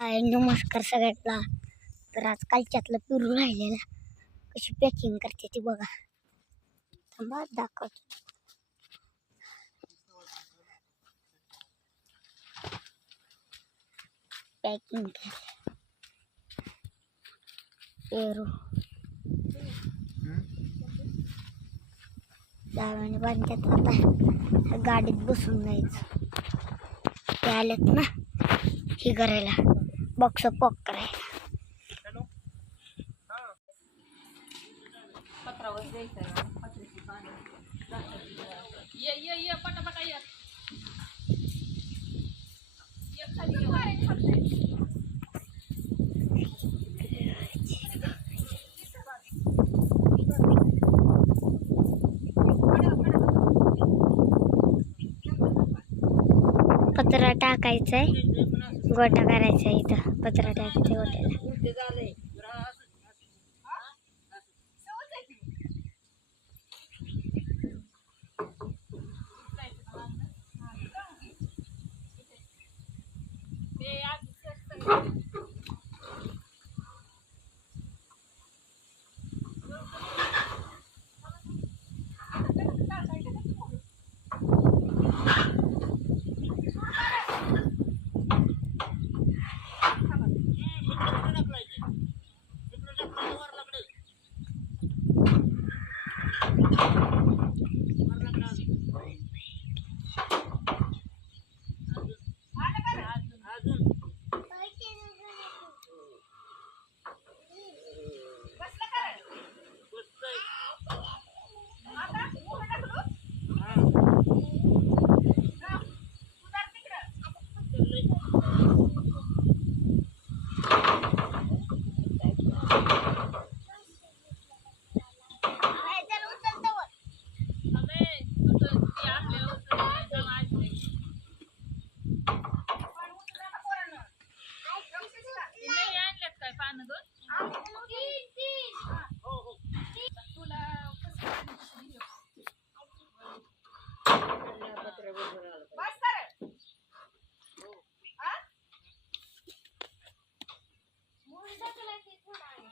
नमस्कार सगळ्यांना. तर आज कालच्यातलं पिरू राहिलेला कशी पॅकिंग करते ती बघा. थांबा दाखवतो. पॅकिंग पेरू दाव्याने बांधतात. आता गाडीत बसून जायचं. ते आलेत ना हे करायला, बॉक्स पॉक करायला. पत्रा टाकायचा आहे, गोटा करायचा आहे. इथं पत्रा टाकायचा गोट्याला.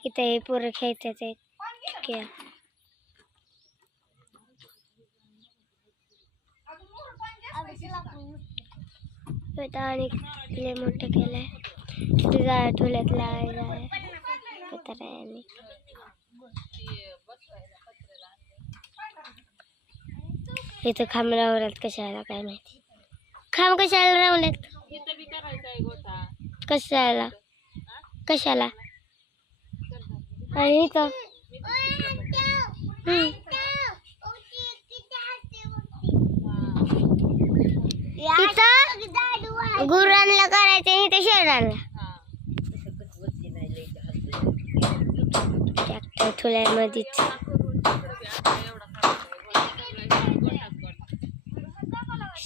इथे पुरं खेळते ते खेळ. आणि लय मोठं केलंय. तिथे जाळ्या ठेवल्यात लावायला पत्र्याने. इथं खांब लावल्यात कशाला काय माहिती. खांब कशाला लावल्यात, कशाला कशाला. आणि इथं गुरांना करायचं, इथे शेळ्यांना. ट्रॅक्टर ठुल्यामध्येच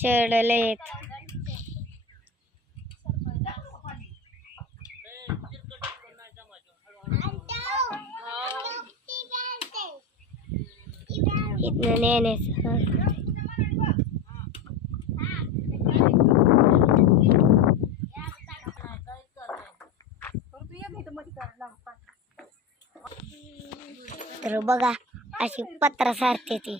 शेळले येत. इथनं नेण्याचं तर बघा अशी पत्रा सारते ती.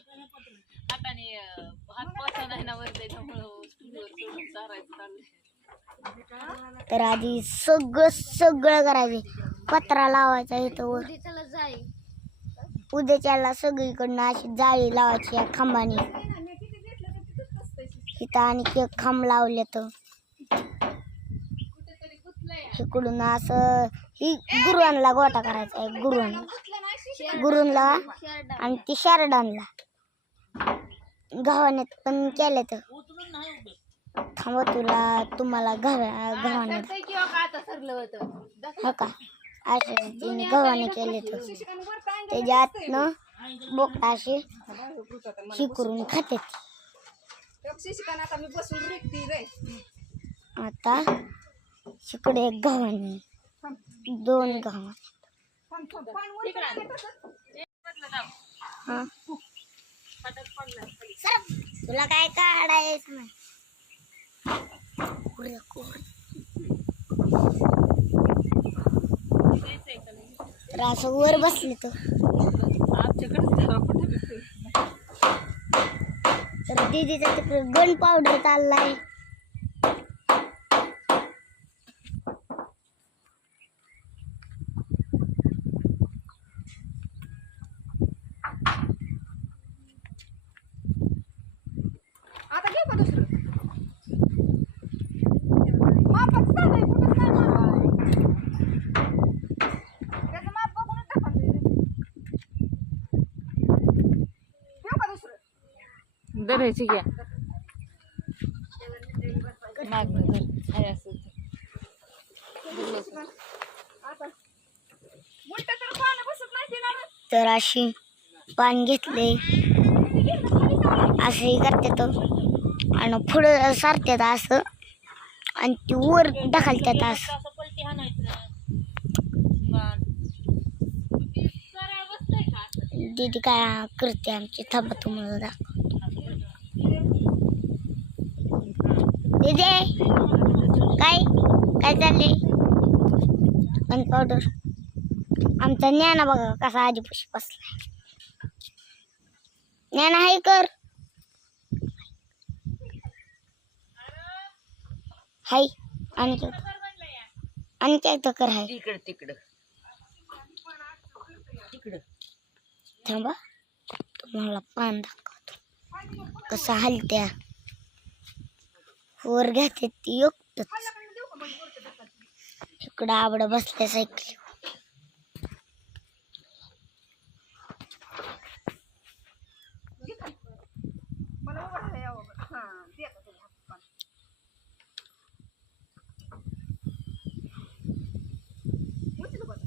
तर आधी सगळं करायचं. पत्रा लावायचा इथं वर. उद्याच्याला सगळीकडनं अशी जाळी लावायची या खांबाने. इथं आणि एक खांब लावले तर इकडून असं ही गुरुवांना गोटा करायचा आहे. गुरुवांना आणि ती शारदांना गव्हाण्यात पण केले. तर थांबा तुम्हाला गव्हाण्यात हो का असे तिने गव्हाणे केले. तर त्याच्यातनं बोकटा असे ही करून खाते. आता इकडे एक गव्हाणे, दोन गव्हाणे. तुला काय काढायचं नाही. तर असं वर बसले तर दीदीचा तिकडे गन पावडर चाललाय. आता घे का दुसरं मापच चाललंय कुठं काय मारावं त्याचं माप बघूनच दाखवलंय रे. घेऊ का दुसरं धरायची घ्या मागणं धर आहे असं आता उलट तर पानं बसत नाही तिला रे. तर अशी पान घेतले असंही करते तो आणि पुढं सारत्यात असं आणि ती वर ढकलतात असं. दीदी काय करते आमची थांबा तुम्हाला दाखवतो. दीदी काय काय चाललंय. गन पावडर आमचा ज्ञाना बघा कसा आजीपाशी बसलाय. ज्ञाना हाय कर हाय आणि काय तर कर हाय तिकडं तिकडं तिकडं थांबा तुम्हाला पान दाखवतो कसं हलत्या वर घेते ती एकटच. इकडं आवड बसल्या सायकली मला उभं राहायला यावं बरं. हां दे आता तुझ्या हातात पान. उचलू बरं.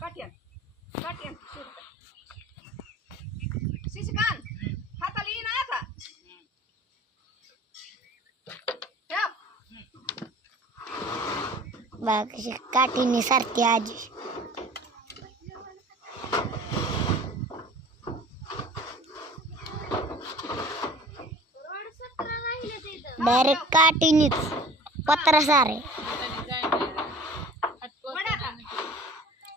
काट्यान शिरतं. शिशिकांत हाताला येईना आता ठेव. बघा कशी काठीने सारखी आजी. डायरेक्ट काठीनीच पत्रा सारे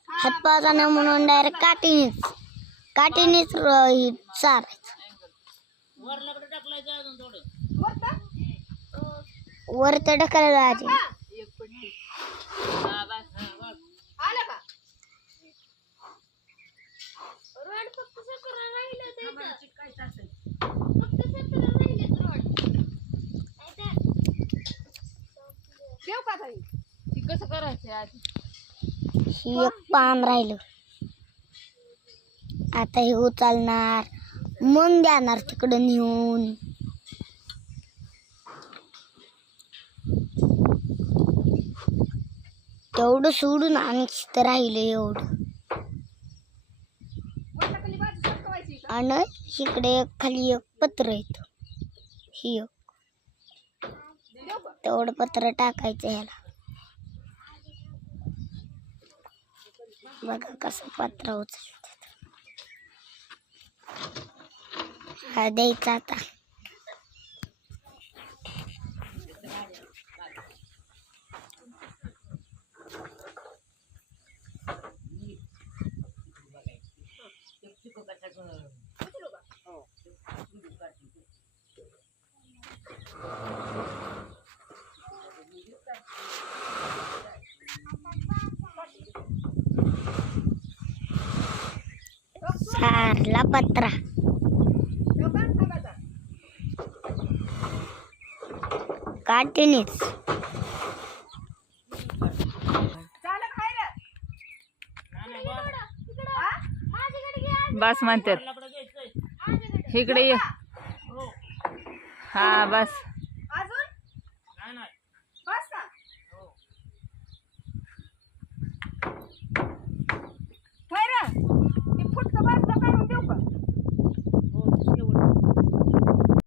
हातपावचा नाही म्हणून डायरेक्ट काठीनीच सारायचं. वर तर ढकलायला आजी. आलं का ठेव का ताई. ती कसं करायचं आधी ही एक पान राहिलं आता हे उचलणार मग देणार तिकडं नेऊन. तेवढं सोडून आणखी तर राहिलं एवढं. वरखाली बाजू सरकवायची का? आणि इकडे खाली एक पत्र येतं ही एक देऊ का? तेवढं पत्र टाकायचं ह्याला. बघा कसं पत्र उचलतात. हा द्यायचा आता. उचलू का? सारला पत्रा ठेव का? थांबायचा. काठीनीच झालं काय रे? हा? बस म्हणतात इकडे ये हा बस